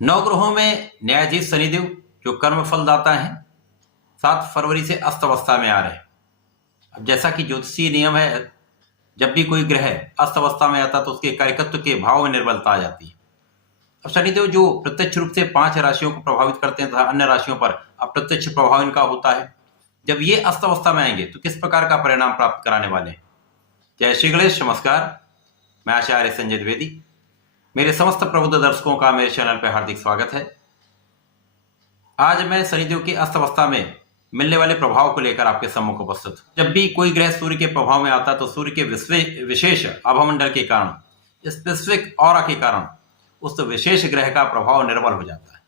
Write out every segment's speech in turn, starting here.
नवग्रहों में न्यायाधीश शनिदेव जो कर्म फलदाता हैं 7 फरवरी से अस्त अवस्था में आ रहे हैं। अब जैसा कि ज्योतिषीय नियम है, जब भी कोई ग्रह अस्त अवस्था में आता तो उसके कार्यकत्व के भाव में निर्बलता आ जाती है। अब शनिदेव जो प्रत्यक्ष रूप से 5 राशियों को प्रभावित करते हैं तथा अन्य राशियों पर अप्रत्यक्ष प्रभाव इनका होता है। जब ये अस्त अवस्था में आएंगे तो किस प्रकार का परिणाम प्राप्त कराने वाले हैं? जय श्री गणेश, नमस्कार। मैं आचार्य संजय द्विवेदी। मेरे समस्त प्रबुद्ध दर्शकों का मेरे चैनल पर हार्दिक स्वागत है। आज मैं शनिदेव की अस्त अवस्था में मिलने वाले प्रभाव को लेकर आपके सम्मुख उपस्थित हूं। जब भी कोई ग्रह सूर्य के प्रभाव में आता तो सूर्य के विशेष आभामंडल के कारण, स्पेसिफिक ऑरा के कारण उस विशेष ग्रह का प्रभाव निर्बल हो जाता है।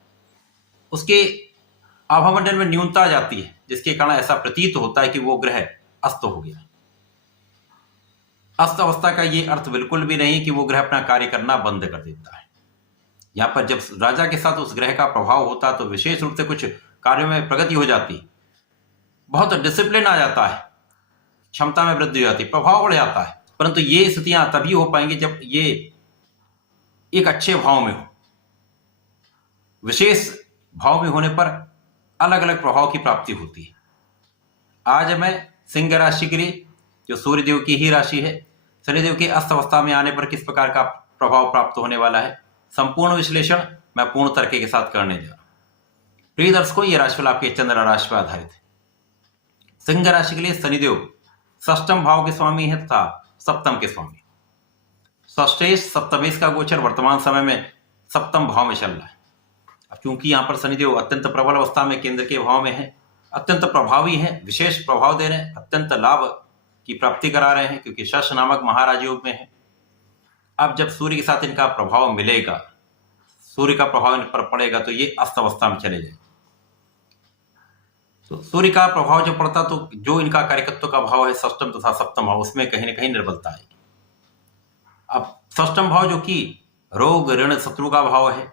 उसके आभामंडल में न्यूनता आ जाती है, जिसके कारण ऐसा प्रतीत होता है कि वो ग्रह अस्त हो गया। अस्त अवस्था का ये अर्थ बिल्कुल भी नहीं कि वो ग्रह अपना कार्य करना बंद कर देता है। यहाँ पर जब राजा के साथ उस ग्रह का प्रभाव होता तो विशेष रूप से कुछ कार्यों में प्रगति हो जाती, बहुत डिसिप्लिन आ जाता है, क्षमता में वृद्धि हो जाती, प्रभाव बढ़ जाता है। परंतु ये स्थितियां तभी हो पाएंगी जब ये एक अच्छे भाव में हो। विशेष भाव में होने पर अलग अलग प्रभाव की प्राप्ति होती है। आज मैं सिंह राशि के लिए, जो सूर्यदेव की ही राशि है, शनिदेव के अस्त अवस्था में आने पर किस प्रकार का प्रभाव प्राप्त होने वाला है, संपूर्ण विश्लेषण मैं पूर्ण तर्क के साथ करने जा रहा हूं। प्रिय दर्शकों, यह राशिफल आपके चंद्र राशि पर आधारित है। सिंह राशि के लिए शनिदेव षष्टम भाव के स्वामी है तथा सप्तम के स्वामी। षष्ठेश सप्तमेश का गोचर वर्तमान समय में सप्तम भाव में चल रहा है। अब चूंकि यहाँ पर शनिदेव अत्यंत प्रबल अवस्था में केंद्र के भाव में है, अत्यंत प्रभावी है, विशेष प्रभाव दे रहे हैं, अत्यंत लाभ की प्राप्ति करा रहे हैं, क्योंकि शश नामक महाराज योग में है। अब जब सूर्य के साथ इनका प्रभाव मिलेगा, सूर्य का प्रभाव इन पर पड़ेगा तो ये अस्त अवस्था में चले जाएंगे। तो सूर्य का प्रभाव जब पड़ता तो जो इनका कार्यकत्व का भाव है षष्टम तथा सप्तम भाव, उसमें कहीं ना कहीं निर्बलता आएगी। अब षष्टम भाव जो कि रोग ऋण शत्रु का भाव है,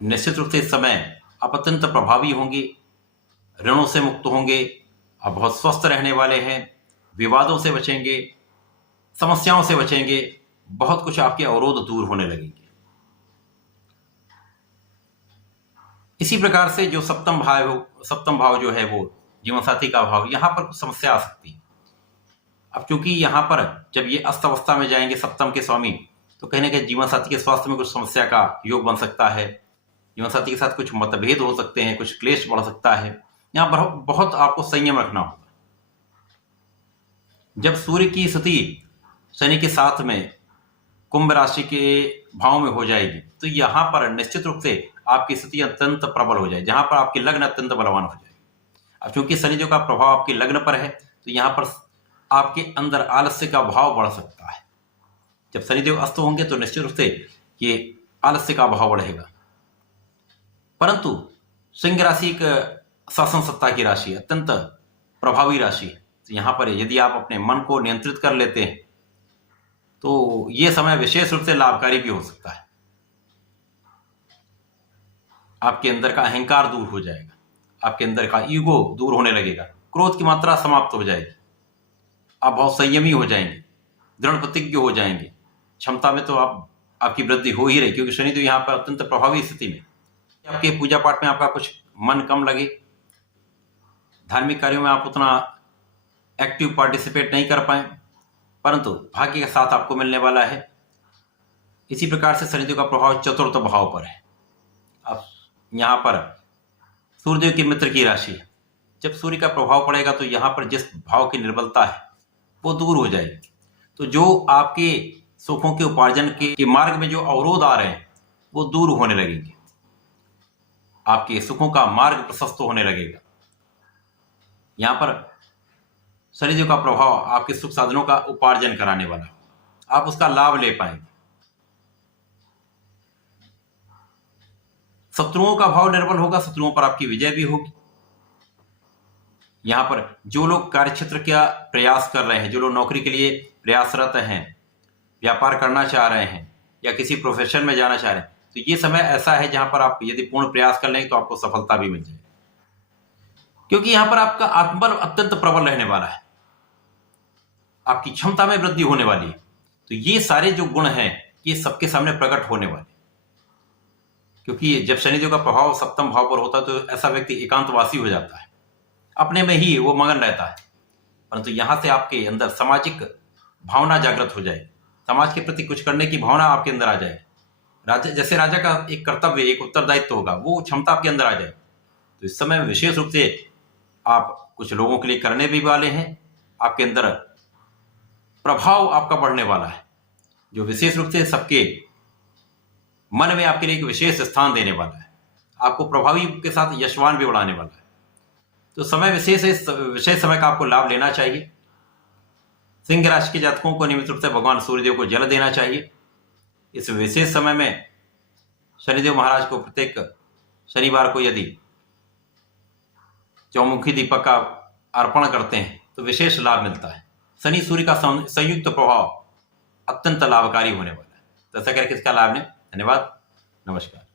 निश्चित रूप से इस समय आप अत्यंत प्रभावी होंगे, ऋणों से मुक्त होंगे, आप बहुत स्वस्थ रहने वाले हैं, विवादों से बचेंगे, समस्याओं से बचेंगे, बहुत कुछ आपके अवरोध दूर होने लगेंगे। इसी प्रकार से जो सप्तम भाव जो है वो जीवन साथी का भाव, यहां पर कुछ समस्या आ सकती है। अब चूंकि यहां पर जब ये अस्त अवस्था में जाएंगे सप्तम के स्वामी, तो कहीं ना कहीं जीवन साथी के स्वास्थ्य में कुछ समस्या का योग बन सकता है। जीवन साथी के साथ कुछ मतभेद हो सकते हैं, कुछ क्लेश बढ़ सकता है। यहां पर बहुत आपको संयम रखना होगा। जब सूर्य की स्थिति शनि के साथ में कुंभ राशि के भाव में हो जाएगी तो यहां पर निश्चित रूप से आपकी स्थिति अत्यंत प्रबल हो जाए, जहां पर आपकी लग्न अत्यंत बलवान हो जाएगी। अब चूंकि शनिदेव का प्रभाव आपके लग्न पर है तो यहां पर आपके अंदर आलस्य का भाव बढ़ सकता है। जब शनिदेव अस्त होंगे तो निश्चित रूप से ये आलस्य का भाव बढ़ेगा। परंतु सिंह राशि एक शासन सत्ता की राशि है, अत्यंत प्रभावी राशि है। तो यहां पर यदि आप अपने मन को नियंत्रित कर लेते हैं तो यह समय विशेष रूप से लाभकारी भी हो सकता है। आपके अंदर का अहंकार दूर हो जाएगा, आपके अंदर का ईगो दूर होने लगेगा, क्रोध की मात्रा समाप्त हो जाएगी, आप बहुत संयमी हो जाएंगे, दृढ़ प्रतिज्ञ हो जाएंगे। क्षमता में तो आपकी वृद्धि हो ही रही, क्योंकि शनि तो यहाँ पर अत्यंत प्रभावी स्थिति में। आपके पूजा पाठ में आपका कुछ मन कम लगे, धार्मिक कार्यों में आप उतना एक्टिव पार्टिसिपेट नहीं कर पाए, परंतु भाग्य के साथ आपको मिलने वाला है। इसी प्रकार से शनिदेव का प्रभाव चतुर्थ भाव पर है। अब यहाँ पर सूर्यदेव की मित्र की राशि है। जब सूर्य का प्रभाव पड़ेगा तो यहाँ पर जिस भाव की निर्बलता है वो दूर हो जाएगी। तो जो आपके सुखों के उपार्जन के मार्ग में जो अवरोध आ रहे हैं वो दूर होने लगेंगे, आपके सुखों का मार्ग प्रशस्त होने लगेगा। यहाँ पर शनिदेव का प्रभाव आपके सुख साधनों का उपार्जन कराने वाला, आप उसका लाभ ले पाएंगे। शत्रुओं का भाव निर्बल होगा, शत्रुओं पर आपकी विजय भी होगी। यहां पर जो लोग कार्यक्षेत्र का प्रयास कर रहे हैं, जो लोग नौकरी के लिए प्रयासरत हैं, व्यापार करना चाह रहे हैं या किसी प्रोफेशन में जाना चाह रहे हैं, तो ये समय ऐसा है जहां पर आप यदि पूर्ण प्रयास कर लेंगे तो आपको सफलता भी मिल जाएगी, क्योंकि यहां पर आपका आत्मबल अत्यंत प्रबल रहने वाला है, आपकी क्षमता में वृद्धि होने वाली है। तो ये सारे जो गुण हैं ये सबके सामने प्रकट होने वाले। क्योंकि जब शनिदेव का प्रभाव सप्तम भाव पर होता है तो ऐसा व्यक्ति एकांतवासी हो जाता है, अपने में ही वो मगन रहता है। परंतु यहाँ से आपके अंदर सामाजिक भावना जागृत हो जाए, समाज के प्रति कुछ करने की भावना आपके अंदर आ जाए। राजा, जैसे राजा का एक कर्तव्य, एक उत्तरदायित्व होगा, वो क्षमता आपके अंदर आ जाए। तो इस समय विशेष रूप से आप कुछ लोगों के लिए करने भी वाले हैं, आपके अंदर प्रभाव आपका बढ़ने वाला है, जो विशेष रूप से सबके मन में आपके लिए एक विशेष स्थान देने वाला है, आपको प्रभावी के साथ यशवान भी बढ़ाने वाला है। तो समय विशेष समय का आपको लाभ लेना चाहिए। सिंह राशि के जातकों को नियमित रूप से भगवान सूर्यदेव को जल देना चाहिए। इस विशेष समय में शनिदेव महाराज को प्रत्येक शनिवार को यदि चौमुखी दीपक का अर्पण करते हैं तो विशेष लाभ मिलता है। शनि सूर्य का संयुक्त प्रभाव अत्यंत लाभकारी होने वाला है। तो ऐसा करके इसका लाभ लें। धन्यवाद, नमस्कार।